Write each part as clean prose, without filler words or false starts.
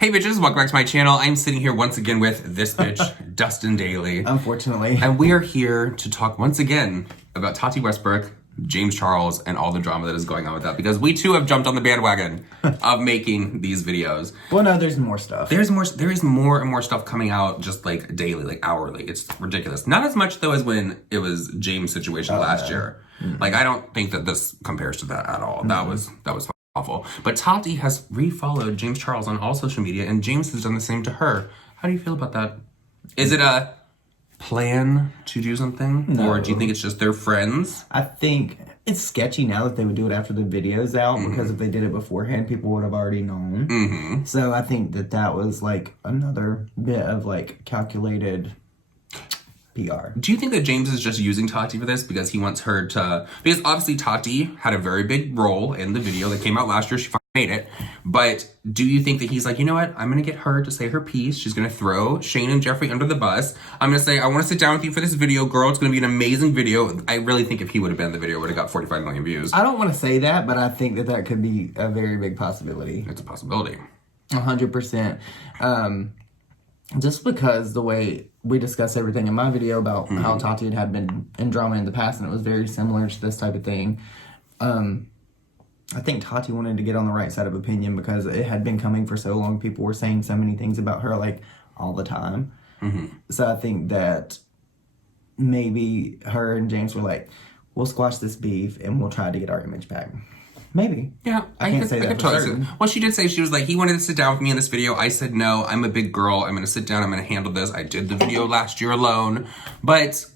Hey bitches, welcome back to my channel. I'm sitting here once again with this bitch, Dustin Daly. Unfortunately. And we are here to talk once again about Tati Westbrook, James Charles, and all the drama that is going on with that. Because we too have jumped on the bandwagon of making these videos. Well, no, there's more stuff. There is more and more stuff coming out just like daily, like hourly. It's ridiculous. Not as much though as when it was James' situation last year. Like I don't think that this compares to that at all. That was awful. But Tati has refollowed James Charles on all social media, and James has done the same to her. How do you feel about that? Is it a plan to do something? No. Or do you think it's just they're friends? I think it's sketchy now that they would do it after the video's out, because if they did it beforehand, people would have already known. So I think that was like another bit of like calculated PR. Do you think that James is just using Tati for this because he wants her to... Because obviously Tati had a very big role in the video that came out last year. She finally made it. But do you think that he's like, you know what? I'm going to get her to say her piece. She's going to throw Shane and Jeffree under the bus. I'm going to say, I want to sit down with you for this video, girl. It's going to be an amazing video. I really think if he would have been in the video, it would have got 45 million views. I don't want to say that, but I think that could be a very big possibility. It's a possibility. 100%. Just because the way we discussed everything in my video about how Tati had been in drama in the past, and it was very similar to this type of thing. I think Tati wanted to get on the right side of opinion because it had been coming for so long. People were saying so many things about her, like, all the time. So I think that maybe her and James were like, we'll squash this beef and we'll try to get our image back. Maybe. Yeah, I can't say that for certain. Well, she did say, she was like, he wanted to sit down with me in this video. I said, no, I'm a big girl. I'm going to sit down. I'm going to handle this. I did the video last year alone. But...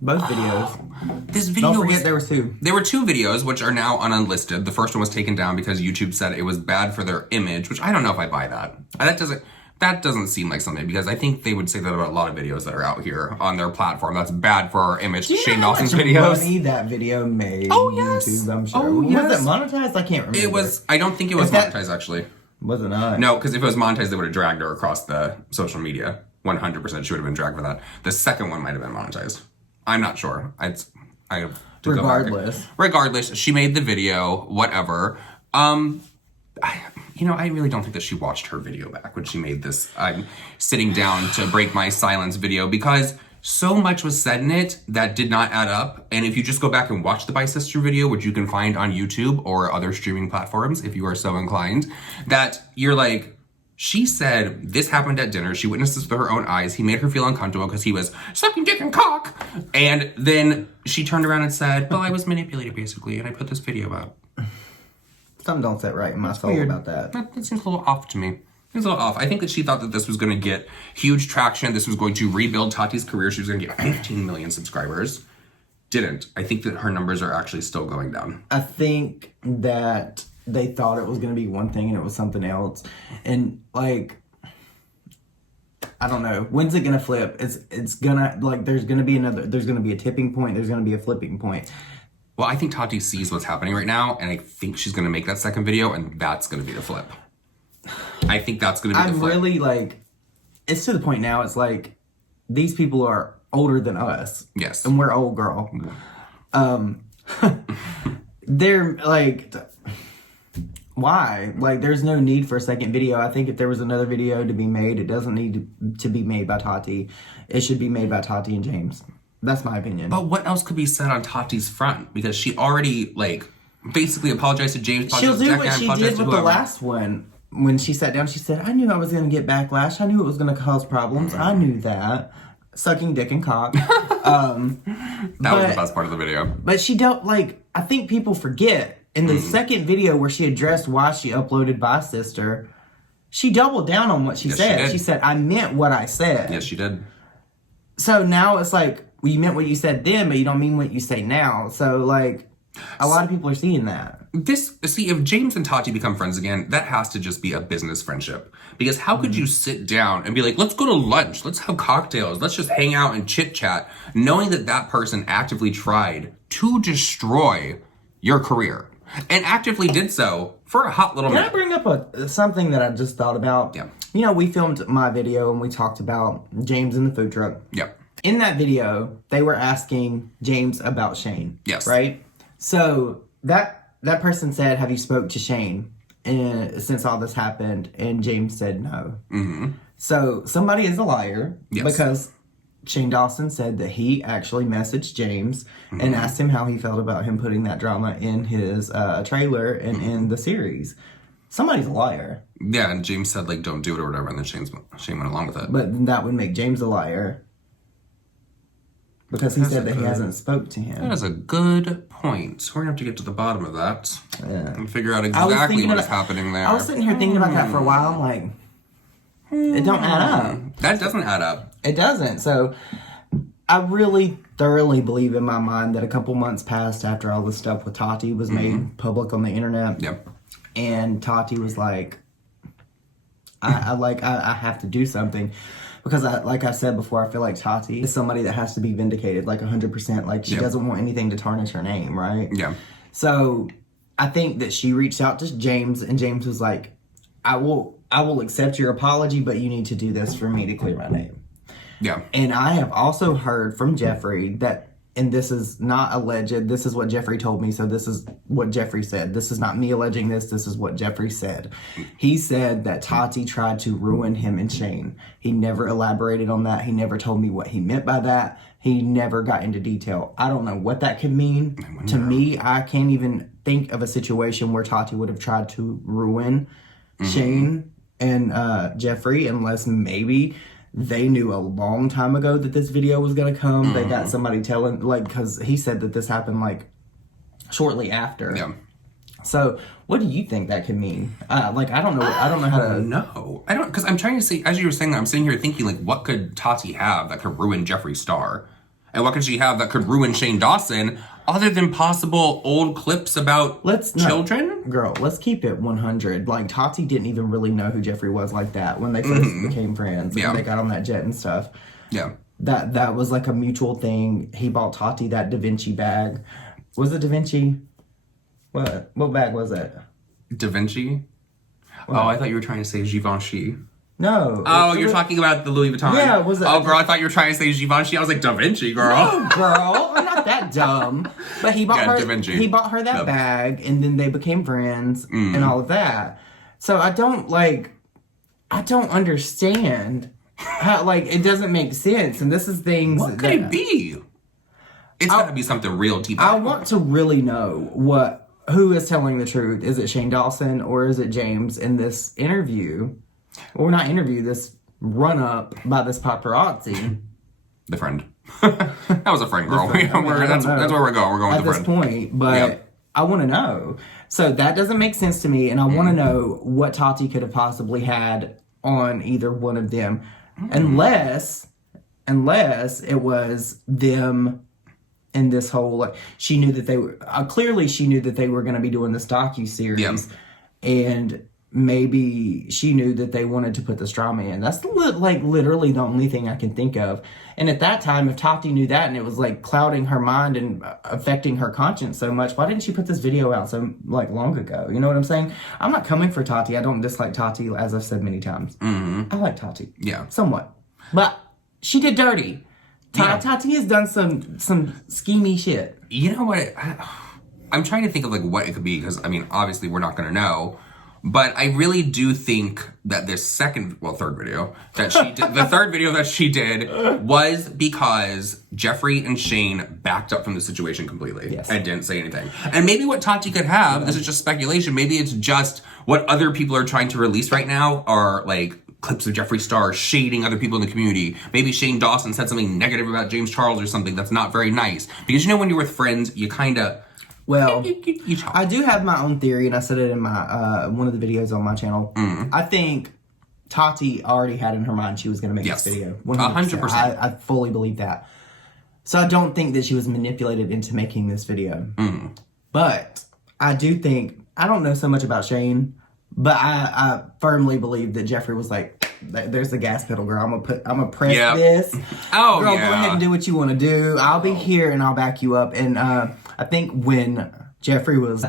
both videos. This video Don't forget there was two. There were two videos, which are now unlisted. The first one was taken down because YouTube said it was bad for their image, which I don't know if I buy that. That doesn't seem like something, because I think they would say that about a lot of videos that are out here on their platform. That's bad for our image. Shane Dawson's videos. Money that video made. Oh, yes. YouTube, I'm sure. Oh, yes. Was it monetized? I can't remember. It was. I don't think it was monetized, actually. Was it not? No, because if it was monetized, they would have dragged her across the social media. 100% she would have been dragged for that. The second one might have been monetized. I'm not sure. Regardless, she made the video, whatever. I really don't think that she watched her video back when she made this I'm sitting down to break my silence video, because so much was said in it that did not add up. And if you just go back and watch the By Sister video, which you can find on YouTube or other streaming platforms if you are so inclined, that you're like, she said this happened at dinner. She witnessed this with her own eyes. He made her feel uncomfortable because he was sucking dick and cock. And then she turned around and said, well, I was manipulated basically, and I put this video up. Something don't sit right in my soul about that. That seems a little off to me. It's a little off. I think that she thought that this was going to get huge traction. This was going to rebuild Tati's career. She was going to get 15 million subscribers. Didn't. I think that her numbers are actually still going down. I think that they thought it was going to be one thing and it was something else. And like, I don't know. When's it going to flip? It's going to, like, there's going to be a tipping point. There's going to be a flipping point. Well, I think Tati sees what's happening right now, and I think she's going to make that second video, and that's going to be the flip. I think that's going to be the flip. I'm really, like, it's to the point now, it's like, these people are older than us. Yes. And we're old girl. They're, like, why? Like, there's no need for a second video. I think if there was another video to be made, it doesn't need to be made by Tati. It should be made by Tati and James. That's my opinion. But what else could be said on Tati's front? Because she already, like, basically apologized to James. She'll do what she did with the last one. When she sat down, she said, I knew I was going to get backlash. I knew it was going to cause problems. I knew that. Sucking dick and cock. That was the best part of the video. But she don't, like, I think people forget. In the second video where she addressed why she uploaded By Sister, she doubled down on what she said. She said, I meant what I said. Yes, she did. So now it's like, well, you meant what you said then, but you don't mean what you say now. So, like, a lot of people are seeing that. If James and Tati become friends again, that has to just be a business friendship. Because how could you sit down and be like, let's go to lunch, let's have cocktails, let's just hang out and chit-chat, knowing that that person actively tried to destroy your career. And actively did so for a hot little minute. Can I bring up something that I just thought about? Yeah. You know, we filmed my video and we talked about James in the food truck. Yeah. In that video, they were asking James about Shane. Yes. Right? So that person said, have you spoke to Shane? since all this happened, and James said no. Mm-hmm. So somebody is a liar, Yes. because Shane Dawson said that he actually messaged James and asked him how he felt about him putting that drama in his trailer and in the series. Somebody's a liar. Yeah, and James said, like, don't do it or whatever, and then Shane went along with it. But that would make James a liar. Because he said that he hasn't spoke to him. That is a good point. We're going to have to get to the bottom of that and figure out exactly what is happening there. I was sitting here thinking about that for a while. I'm like, it don't add up. That doesn't add up. It doesn't. So I really thoroughly believe in my mind that a couple months passed after all this stuff with Tati was made public on the internet. Yep. And Tati was like, I have to do something. Because, like I said before, I feel like Tati is somebody that has to be vindicated, like 100%. Like, she doesn't want anything to tarnish her name, right? Yeah. So, I think that she reached out to James, and James was like, I will accept your apology, but you need to do this for me to clear my name. Yeah. And I have also heard from Jeffree that, and this is not alleged, this is what Jeffree told me, so this is what Jeffree said. This is not me alleging this is what Jeffree said. He said that Tati tried to ruin him and Shane. He never elaborated on that. He never told me what he meant by that. He never got into detail. I don't know what that could mean. To me, I can't even think of a situation where Tati would have tried to ruin Shane and Jeffree, unless maybe they knew a long time ago that this video was going to come. They got somebody telling, like, because he said that this happened, like, shortly after. Yeah. So, what do you think that could mean? Like, I don't know. I don't know how to... No. I don't... Because I'm trying to see... As you were saying that, I'm sitting here thinking, like, what could Tati have that could ruin Jeffree Star? And what could she have that could ruin Shane Dawson, other than possible old clips about children? Girl, let's keep it 100. Like, Tati didn't even really know who Jeffree was like that when they first became friends. Yeah. And they got on that jet and stuff. Yeah. That was like a mutual thing. He bought Tati that Da Vinci bag. Was it Da Vinci? What bag was it? Da Vinci? What? Oh, I thought you were trying to say Givenchy. No. Oh, you're talking about the Louis Vuitton. Yeah, was it? Oh, girl, I thought you were trying to say Givenchy. I was like, Da Vinci, girl. No, girl. I'm not that dumb. But he bought her. Da Vinci. He bought her that bag, and then they became friends and all of that. So I don't understand how, like, it doesn't make sense. And this is things. What could it be? It's got to be something real deep. I want to really know who is telling the truth. Is it Shane Dawson or is it James in this interview? Or not interview, this run-up by this paparazzi. The friend. That was a friend, girl. That's where we're going. We're going with the friend. At this point, but I want to know. So that doesn't make sense to me, and I want to know what Tati could have possibly had on either one of them. Unless it was them in this whole, like, she knew that they were, clearly she knew that they were going to be doing this docuseries. And maybe she knew that they wanted to put this drama in. That's literally the only thing I can think of. And at that time, if Tati knew that and it was like clouding her mind and affecting her conscience so much, why didn't she put this video out so long ago? You know what I'm saying? I'm not coming for Tati. I don't dislike Tati, as I've said many times. I like Tati. Yeah. Somewhat. But she did dirty. Tati has done some schemy shit. You know what? I'm trying to think of like what it could be, because I mean, obviously we're not going to know. But I really do think that this third video that she did, the third video that she did was because Jeffree and Shane backed up from the situation completely and didn't say anything. And maybe what Tati could have, this is just speculation, maybe it's just what other people are trying to release right now are like clips of Jeffree Star shading other people in the community. Maybe Shane Dawson said something negative about James Charles or something that's not very nice. Because you know when you're with friends, you kind of... Well, I do have my own theory, and I said it in my one of the videos on my channel. I think Tati already had in her mind she was going to make this video. 100%. I fully believe that. So I don't think that she was manipulated into making this video. But I do think, I don't know so much about Shane, but I firmly believe that Jeffree was like, there's the gas pedal, girl. I'm gonna press this. Oh, girl, yeah. Go ahead and do what you want to do. I'll be here and I'll back you up. And I think when Jeffree was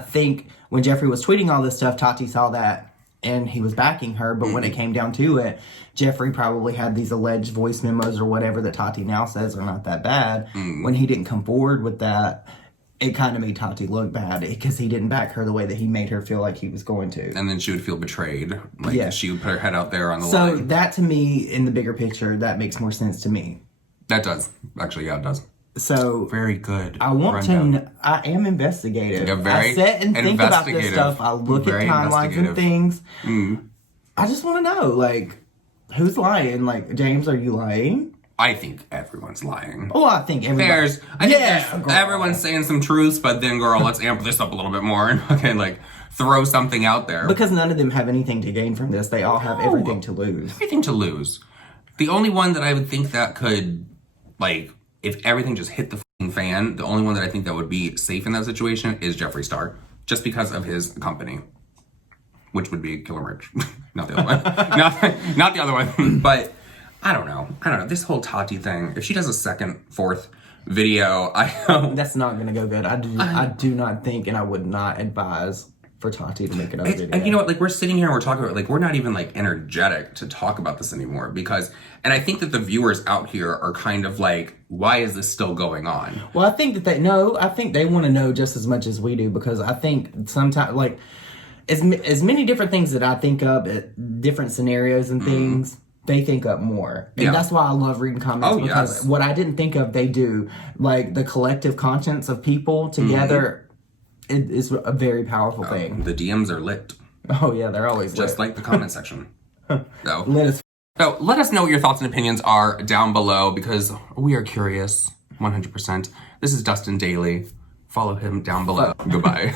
tweeting all this stuff, Tati saw that and he was backing her. But when it came down to it, Jeffree probably had these alleged voice memos or whatever that Tati now says are not that bad. When he didn't come forward with that, it kind of made Tati look bad because he didn't back her the way that he made her feel like he was going to. And then she would feel betrayed. Like, Yeah. she would put her head out there on the So line. that, to me, in the bigger picture, that makes more sense to me. That does. Actually, yeah, it does. So Very good. I want rundown. to. I am investigative. You're very I sit and think about this investigative. stuff. I look at Very timelines and investigative. things. Mm. I just want to know, like, who's lying? Like, James, are you lying? I think everyone's lying. Oh, I think everybody. I think there's everyone's saying some truths, but then, girl, let's amp this up a little bit more and okay, like throw something out there. Because none of them have anything to gain from this. They all have everything to lose. Everything to lose. The only one that I would think that could, like, if everything just hit the f***ing fan, the only one that I think that would be safe in that situation is Jeffree Star, just because of his company, which would be Killer Merch, not the other one, not the other one, but. I don't know. This whole Tati thing, if she does a second, fourth video, That's not going to go good. I do not think, and I would not advise for Tati to make another video. And you know what? Like, we're sitting here and we're talking about, like, we're not even, like, energetic to talk about this anymore because, and I think that the viewers out here are kind of like, why is this still going on? Well, I think that I think they want to know just as much as we do because I think sometimes, like, as many different things that I think of, different scenarios and things, they think up more. And that's why I love reading comments because what I didn't think of, they do. Like, the collective conscience of people together it is a very powerful thing. The DMs are lit. Oh, yeah, they're always just lit. like the comment section. So. Let us know what your thoughts and opinions are down below because we are curious, 100%. This is Dustin Daly. Follow him down below. Goodbye.